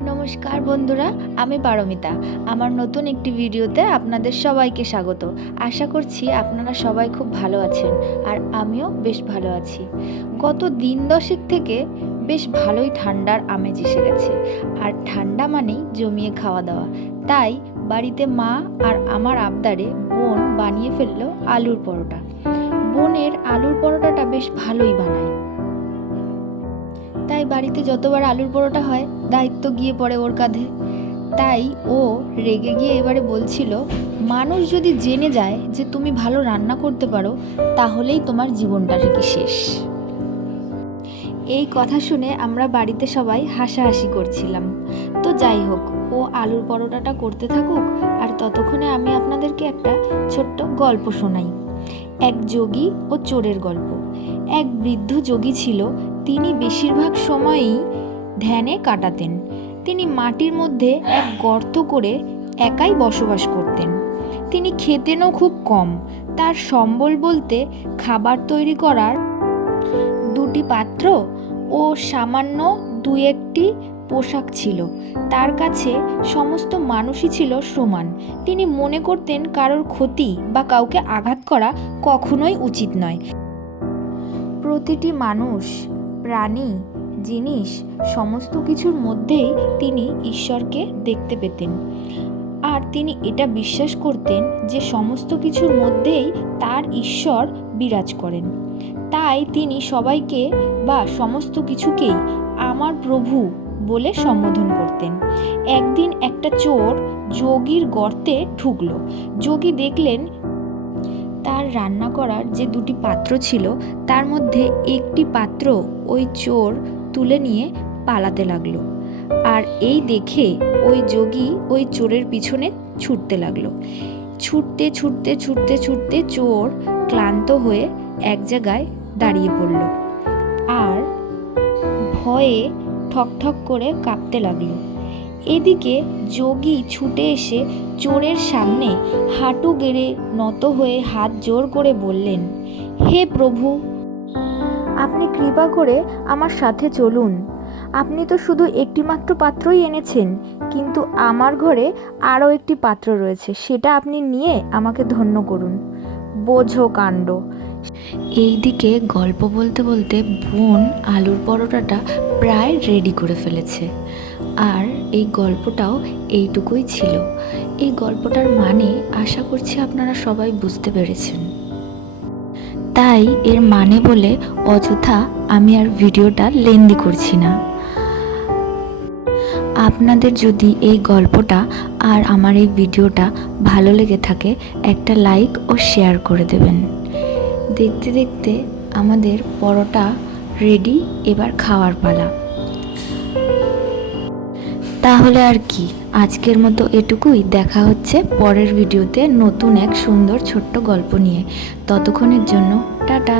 নমস্কার বন্ধুরা, আমি পারমিতা। আমার নতুন একটি ভিডিওতে আপনাদের সবাইকে স্বাগত। আশা করছি আপনারা সবাই খুব ভালো আছেন, আর আমিও বেশ ভালো আছি। গত দিন দশেক থেকে বেশ ভালোই ঠান্ডার আমেজ এসে গেছে, আর ঠান্ডা মানেই জমিয়ে খাওয়া দাওয়া। তাই বাড়িতে মা আর আমার আবদারে বোন বানিয়ে ফেললো আলুর পরোটা। বোনের আলুর পরোটাটা বেশ ভালোই বানায়, তাই বাড়িতে যতবার আলুর পরোটা হয় দায়িত্ব গিয়ে পড়ে ওর কাঁধে। তাই ও রেগে গিয়ে এবারে বলছিল, মানুষ যদি জেনে যায় যে তুমি ভালো রান্না করতে পারো, তাহলেই তোমার জীবনটা কি শেষ। এই কথা শুনে আমরা বাড়িতে সবাই হাসাহাসি করছিলাম। তো যাই হোক, ও আলুর পরোটাটা করতে থাকুক, আর ততক্ষণে আমি আপনাদেরকে একটা ছোট্ট গল্প শোনাই। এক যোগী ও চোরের গল্প। এক বৃদ্ধ যোগী ছিল, তিনি বেশিরভাগ সময়ই ধ্যানে কাটাতেন। তিনি মাটির মধ্যে এক গর্ত করে একাই বসবাস করতেন। তিনি খেতেনও খুব কম। তার সম্বল বলতে খাবার তৈরি করার দুটি পাত্র ও সামান্য দু একটি পোশাক ছিল। তার কাছে সমস্ত মানুষই ছিল সমান। তিনি মনে করতেন কারোর ক্ষতি বা কাউকে আঘাত করা কখনোই উচিত নয়। প্রতিটি মানুষ, প্রাণী, জিনিস, সমস্ত কিছুর মধ্যেই তিনি ঈশ্বরকে দেখতে পেতেন। আর তিনি এটা বিশ্বাস করতেন যে সমস্ত কিছুর মধ্যেই তার ঈশ্বর বিরাজ করেন। তাই তিনি সবাইকে বা সমস্ত কিছুকেই আমার প্রভু বলে সম্বোধন করতেন। একদিন একটা চোর যোগীর গর্তে ঢুকলো। যোগী দেখলেন তার রান্না করার যে দুটি পাত্র ছিল, তার মধ্যে একটি পাত্র ওই চোর তুলে নিয়ে পালাতে লাগলো। আর এই দেখে ওই যোগী ওই চোরের পিছনে ছুটতে লাগলো। ছুটতে ছুটতে ছুটতে ছুটতে চোর ক্লান্ত হয়ে এক জায়গায় দাঁড়িয়ে পড়ল, আর ভয়ে ঠকঠক করে কাঁপতে লাগলো। এদিকে যোগী ছুটে এসে চোরের সামনে হাঁটু গেড়ে নত হয়ে হাত জোর করে বললেন, হে প্রভু, আপনি কৃপা করে আমার সাথে চলুন। আপনি তো শুধু একটিমাত্র পাত্রই এনেছেন, কিন্তু আমার ঘরে আরও একটি পাত্র রয়েছে, সেটা আপনি নিয়ে আমাকে ধন্য করুন। বোঝো কাণ্ড। এইদিকে গল্প বলতে বলতে বোন আলুর পরোটাটা প্রায় রেডি করে ফেলেছে। আর এই গল্পটাও এইটুকুই ছিল। এই গল্পটার মানে আশা করছি আপনারা সবাই বুঝতে পেরেছেন। তাই এর মানে বলে অযথা আমি আর ভিডিওটা লেন্দি করছি না। আপনাদের যদি এই গল্পটা আর আমার এই ভিডিওটা ভালো লেগে থাকে, একটা লাইক ও শেয়ার করে দেবেন। দেখতে দেখতে আমাদের পরোটা রেডি, এবার খাওয়ার পালা। তাহলে আর কি, আজকের মতো এটুকুই। দেখা হচ্ছে পরের ভিডিওতে নতুন এক সুন্দর ছোট্ট গল্প নিয়ে। ততক্ষণের জন্য টাটা।